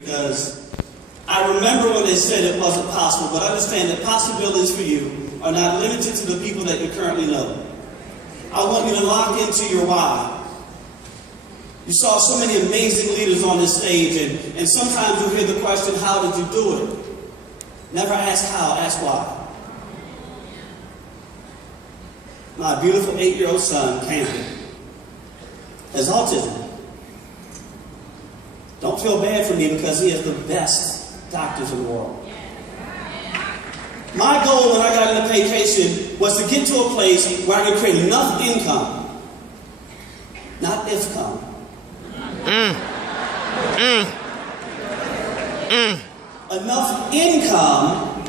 Because I remember when they said it wasn't possible, but understand that possibilities for you are not limited to the people that you currently know. I want you to lock into your why. You saw so many amazing leaders on this stage, and sometimes you hear the question, how did you do it? Never ask how, ask why. My beautiful 8-year-old son, Camden, has autism. Don't feel bad for me because he has the best doctors in the world. My goal when I got into vacation was to get to a place where I could create enough income, not if-come. Enough income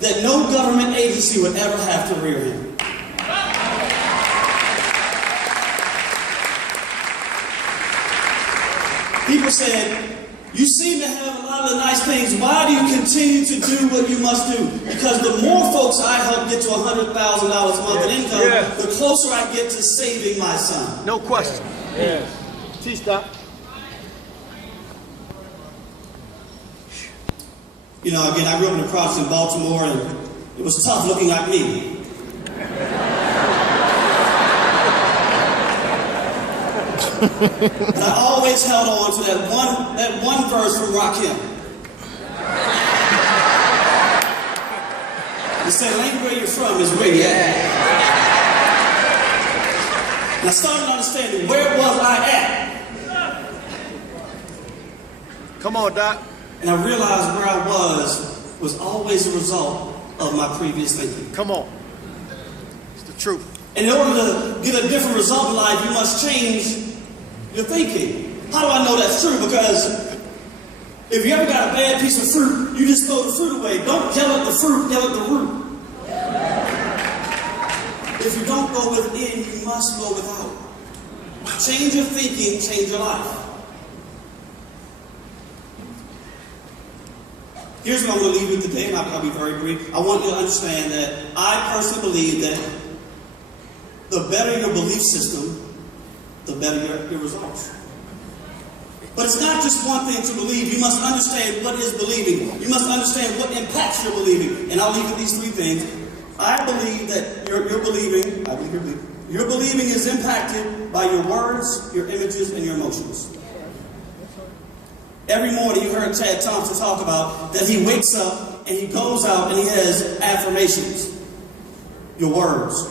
that no government agency would ever have to rear him. People said, you seem to have a lot of the nice things. Why do you continue to do what you must do? Because the more folks I help get to $100,000 a month in income, the closer I get to saving my son. No question. Yes. Teach that. You know, again, I grew up in the projects in Baltimore, and it was tough looking like me. But I always held on to that one verse from Rakim. It said, "Ain't where you're from is where you're at." And I started understanding, where was I at? Come on, Doc. And I realized where I was always a result of my previous thinking. Come on. It's the truth. And in order to get a different result in life, you must change your thinking. How do I know that's true? Because if you ever got a bad piece of fruit, you just throw the fruit away. Don't yell at the fruit, yell at the root. If you don't go within, you must go without. Change your thinking, change your life. Here's what I'm going to leave with today, and I'll be very brief. I want you to understand that I personally believe that the better your belief system, the better your results. But it's not just one thing to believe. You must understand what is believing. You must understand what impacts your believing. And I'll leave with these three things. I believe that your believing, your believing is impacted by your words, your images, and your emotions. Every morning you heard Chad Thompson talk about that he wakes up and he goes out and he has affirmations. Your words.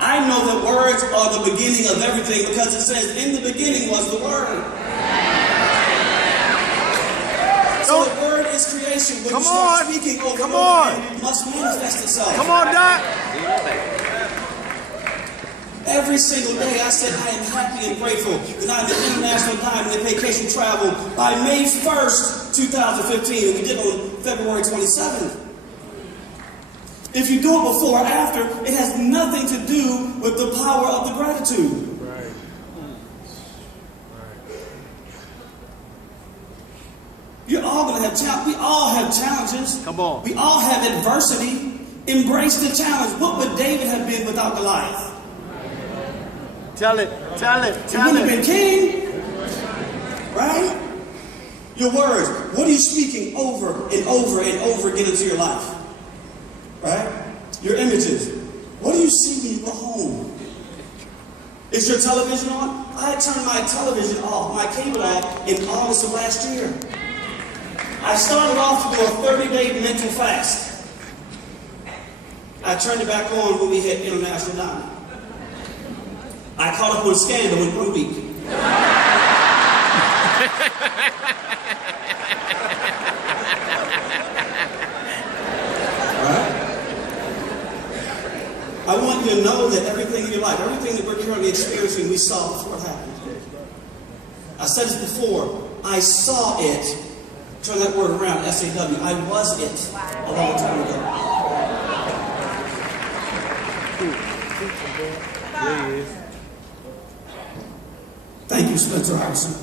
I know that words are the beginning of everything because it says, in the beginning was the Word. So the Word is creation. When you start speaking over and over again, it must manifest itself. Come on, Doc. Every single day I said I am happy and grateful that I'm in international diamond and vacation travel by May 1st, 2015, and we did on February 27th. If you do it before or after, it has nothing to do with the power of the gratitude. Right. You're all going to have challenges. We all have challenges. Come on. We all have adversity. Embrace the challenge. What would David have been without Goliath? Tell it. He wouldn't have been king. Right? Your words. What are you speaking over and over and over again into your life? Right? Your images. What do you see when you go home? Is your television on? I turned my television off, my cable off, in August of last year. I started off to do a 30-day mental fast. I turned it back on when we hit international diamond. I caught up on Scandal in 1 week. I want you to know that everything in your life, everything that we're currently experiencing, we saw before it happened. I said this before. I saw it. Turn that word around, S-A-W. I was it a long time ago. There he is. Thank you, Spencer Harrison.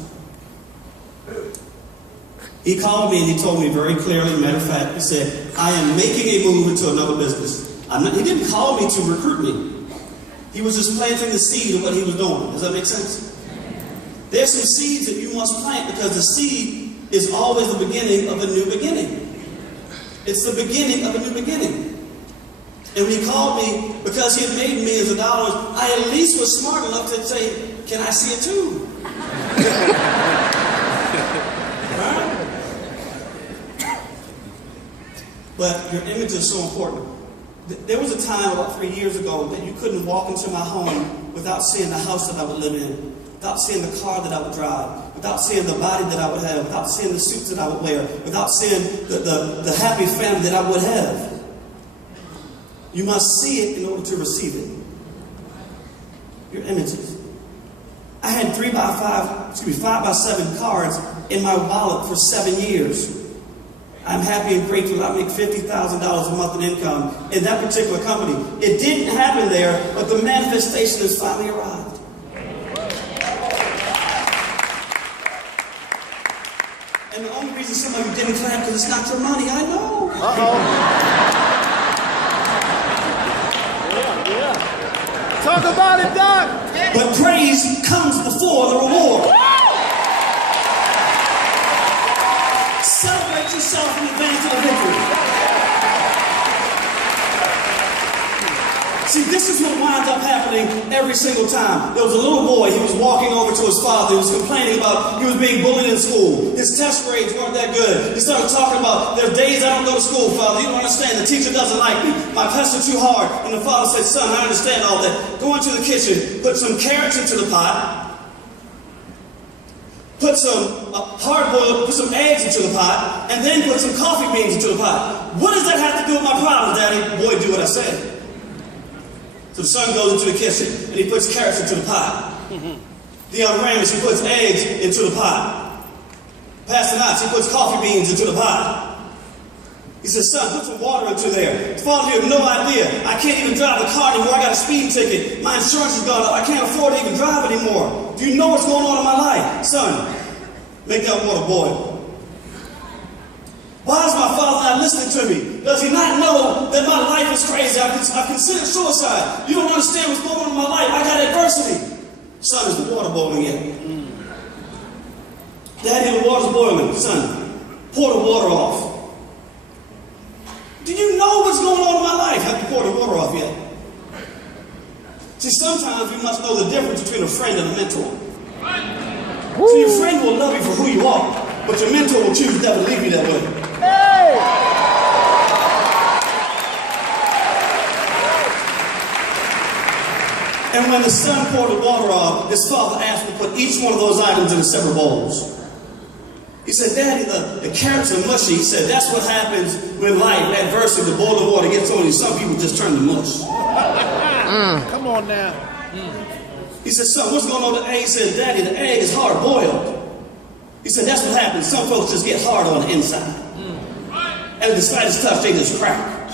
He called me and he told me very clearly, matter of fact, he said, I am making a move into another business. He didn't call me to recruit me. He was just planting the seed of what he was doing. Does that make sense? There's some seeds that you must plant because the seed is always the beginning of a new beginning. It's the beginning of a new beginning. And when he called me, because he had made millions of dollars, I at least was smart enough to say, can I see it too? Right? But your image is so important. There was a time about 3 years ago that you couldn't walk into my home without seeing the house that I would live in, without seeing the car that I would drive, without seeing the body that I would have, without seeing the suits that I would wear, without seeing the happy family that I would have. You must see it in order to receive it. Your images. I had 5 by 7 cards in my wallet for 7 years. I'm happy and grateful that I make $50,000 a month in income in that particular company. It didn't happen there, but the manifestation has finally arrived. And the only reason some of you didn't clap because it's not your money, I know. Talk about it, Doc. But praise comes before the reward. Celebrate yourself in advance of the victory. See, this is what winds up happening every single time. There was a little boy, he was walking over to his father, he was complaining about he was being bullied in school. His test grades weren't that good. He started talking about, there's days I don't go to school, Father, you don't understand, the teacher doesn't like me, my tests are too hard. And the father said, son, I understand all that. Go into the kitchen, put some carrots into the pot, put some hard-boiled, put some eggs into the pot, and then put some coffee beans into the pot. What does that have to do with my problems, Daddy? Boy, do what I say. So the son goes into the kitchen, and he puts carrots into the pot. Deion Ramis, he puts eggs into the pot. Pastor Knox, he puts coffee beans into the pot. He says, son, put some water into there. Father, you have no idea. I can't even drive the car anymore. I got a speeding ticket. My insurance has gone up. I can't afford to even drive anymore. Do you know what's going on in my life? Son, make that water boil. Why is my father not listening to me? Does he not know that my life is crazy? I've considered suicide. You don't understand what's going on in my life. I got adversity. Son, is the water boiling yet? Daddy, the water's boiling. Son, pour the water off. Do you know what's going on in my life? Have you poured the water off yet? See, sometimes we must know the difference between a friend and a mentor. So your friend will love you for who you are, but your mentor will choose never to leave you that way. Hey! And when the son poured the water off, his father asked him to put each one of those items in separate bowls. He said, Daddy, the carrots are mushy. He said, that's what happens when life, adversity, the boiling water gets on you. Some people just turn to mush. Come on now. He said, son, what's going on with the egg? He said, Daddy, the egg is hard boiled. He said, that's what happens. Some folks just get hard on the inside. And despite it's tough, they just crack.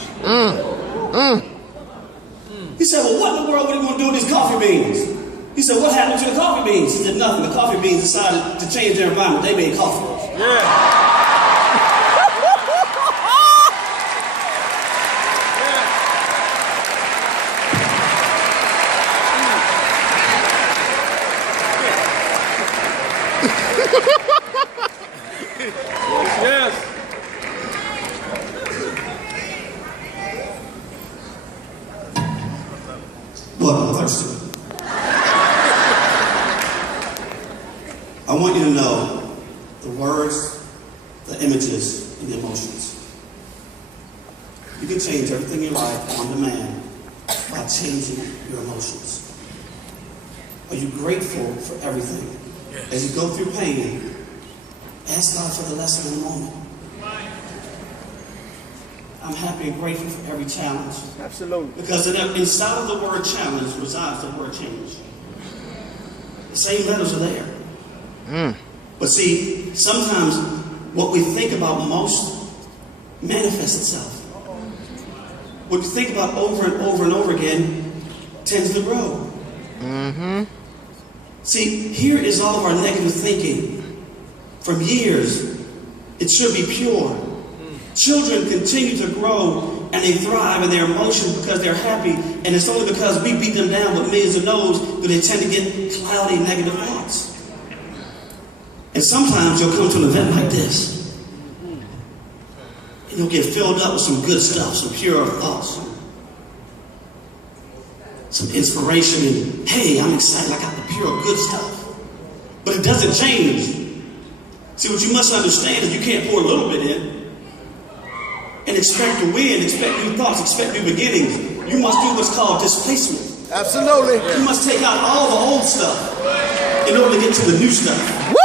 He said, well, what in the world are you going to do with these coffee beans? He said, what happened to the coffee beans? He said, nothing. The coffee beans decided to change their environment. They made coffee. Yeah. Yes. Look, I'm thirsty. I want you to know the words, the images, and the emotions. You can change everything in your life on demand by changing your emotions. Are you grateful for everything? As you go through pain, ask God for the lesson in the moment. I'm happy and grateful for every challenge. Absolutely. Because inside of the word challenge resides the word change. The same letters are there. But see, sometimes what we think about most manifests itself. What you think about over and over and over again tends to grow. See, here is all of our negative thinking. From years, it should be pure. Children continue to grow and they thrive in their emotions because they're happy, and it's only because we beat them down with millions of no's that they tend to get cloudy negative thoughts. And sometimes you'll come to an event like this, and you'll get filled up with some good stuff, some pure thoughts, some inspiration, and hey, I'm excited, I got the pure good stuff. But it doesn't change. See, what you must understand is you can't pour a little bit in and expect to win, expect new thoughts, expect new beginnings. You must do what's called displacement. Absolutely. You must take out all the old stuff in order to get to the new stuff.